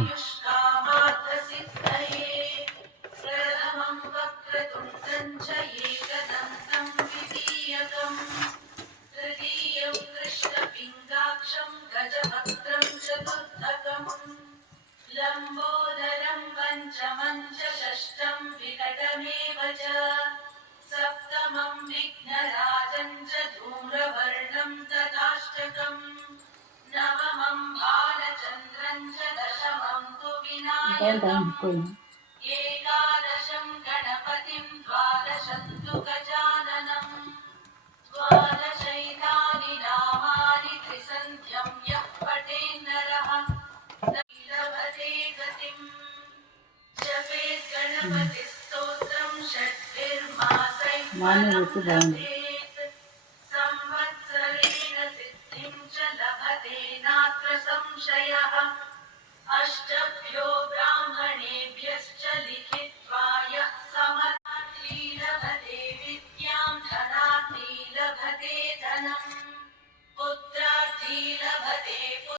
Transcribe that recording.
आयुष्कामार्थसिद्धये प्रथमं वक्रतुण्डं च एकदन्तं द्वितीयकम् तृतीयं कृष्णपिङ्गाक्षं गजवक्त्रं चतुर्थकम् लम्बोदरं पञ्चमं च षष्ठं विकटमेव च सप्तमं विघ्नराजं च धूम्रवर्णं तथाष्टकम् नवमं बालचन्द्रं च दशमं तु विनायकम् एकादशं गणपतिं द्वादशं तु गजाननम् द्वादशैतानि नामानि त्रिसन्ध्यं यः पठेन्नरः न लभते गतिम् जपेत् गणपतिस्तोत्रं षड्भिर्मासैः पठेत् संवत्सरेण सिद्धिं च लभते नात्र संशयः अष्टभ्यो